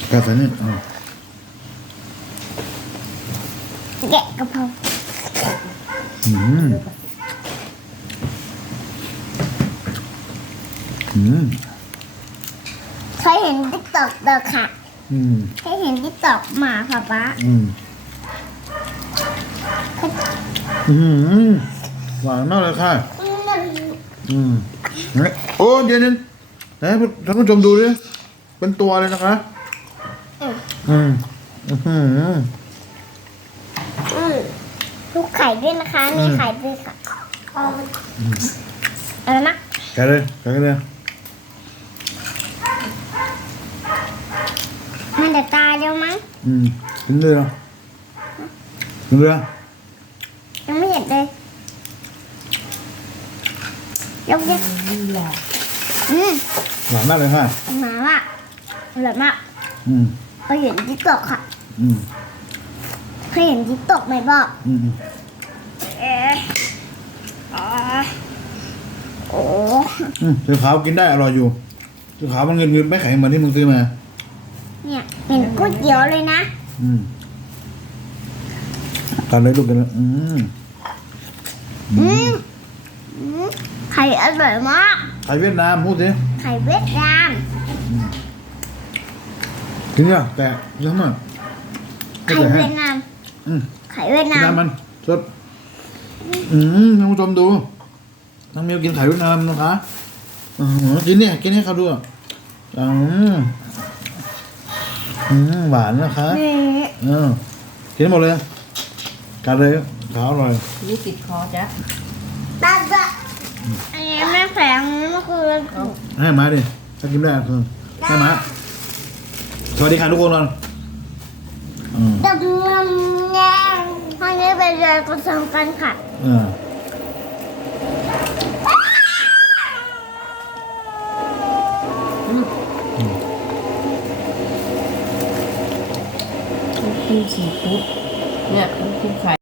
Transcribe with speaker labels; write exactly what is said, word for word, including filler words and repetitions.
Speaker 1: กาใส่นี่อ่า
Speaker 2: แกะกระเพรา
Speaker 1: อืมอืม
Speaker 2: เคยเห็นติ๊กต็อกเด้อค่ะ
Speaker 1: อืม
Speaker 2: เคยเห็นติ๊กต็อกมาค่ะป๊า
Speaker 1: อืมอืมหวานมากเลยค่ะอืมโอ้เดี๋ยวนึงไหนท่านผู้ชมดูดิเป็นตัวเลยนะคะอืมอืมอืม
Speaker 2: อืมลูกไข่ด้วยนะคะมีไข่ด้วยค่ะอะไรนะ
Speaker 1: แกะเลยแกะเลย
Speaker 2: มันจะตายแล้วมั้ง
Speaker 1: อืมกินเลยเหรอกินเลยเหรอ
Speaker 2: ยังไม่เห็นเลยยกเยกอืม
Speaker 1: หวานมากเลยค่ะ
Speaker 2: หมาว่ะอร่อยมาก
Speaker 1: อืม
Speaker 2: เคยเห็นติ๊กต็อกค่ะ
Speaker 1: อืม
Speaker 2: เคยเห็นติ๊กต็อกไหมบอก
Speaker 1: อืม
Speaker 2: เอ๊ะอ๋อโอ้
Speaker 1: อืมสีขาวกินได้อร่อยอยู่สีขาวมันเงินเงินไม่แข็งเหมือนที่มึงซื้อมา
Speaker 2: เนี่ยเห็นก๋วยเตี๋ยวเลยนะ
Speaker 1: อืมกันเลยลูกกันเลยอืม
Speaker 2: อืมอืมไข่อร่อยมาก
Speaker 1: ไข่เวียดนามพูดสิ
Speaker 2: ไข่เวียดนาม
Speaker 1: กินเนี่ยแต่เยอะมาก
Speaker 2: ไข่เวียดนาม
Speaker 1: อืม
Speaker 2: ไข่เวียด
Speaker 1: เวีย
Speaker 2: นา
Speaker 1: ด
Speaker 2: ม
Speaker 1: นามมันสดอืมท่านผู้ชมดูน้องเมียวกินไข่เวียดนามนะคะอืมกินเนี่ยกินให้เขาดูอ่ะอืมอืมหวานนะคะ
Speaker 2: นี่
Speaker 1: เออกินหมดเลยกัดเลยขาวอร่อย
Speaker 3: นี่ติดคอจ้ะ
Speaker 2: ตาจะอันนี้ไม่แข็งนี่มันคือ
Speaker 1: ให้หมาดิถ้ากินได้คือให้หมาสวัสดีค่ะทุกคนก่อนอืม
Speaker 2: ดับเงินแงห้องนี้เป็นเลยก็สำคัญค่ะ
Speaker 1: อ่า
Speaker 3: คือสีฟู้ดเนี่ยคือไข่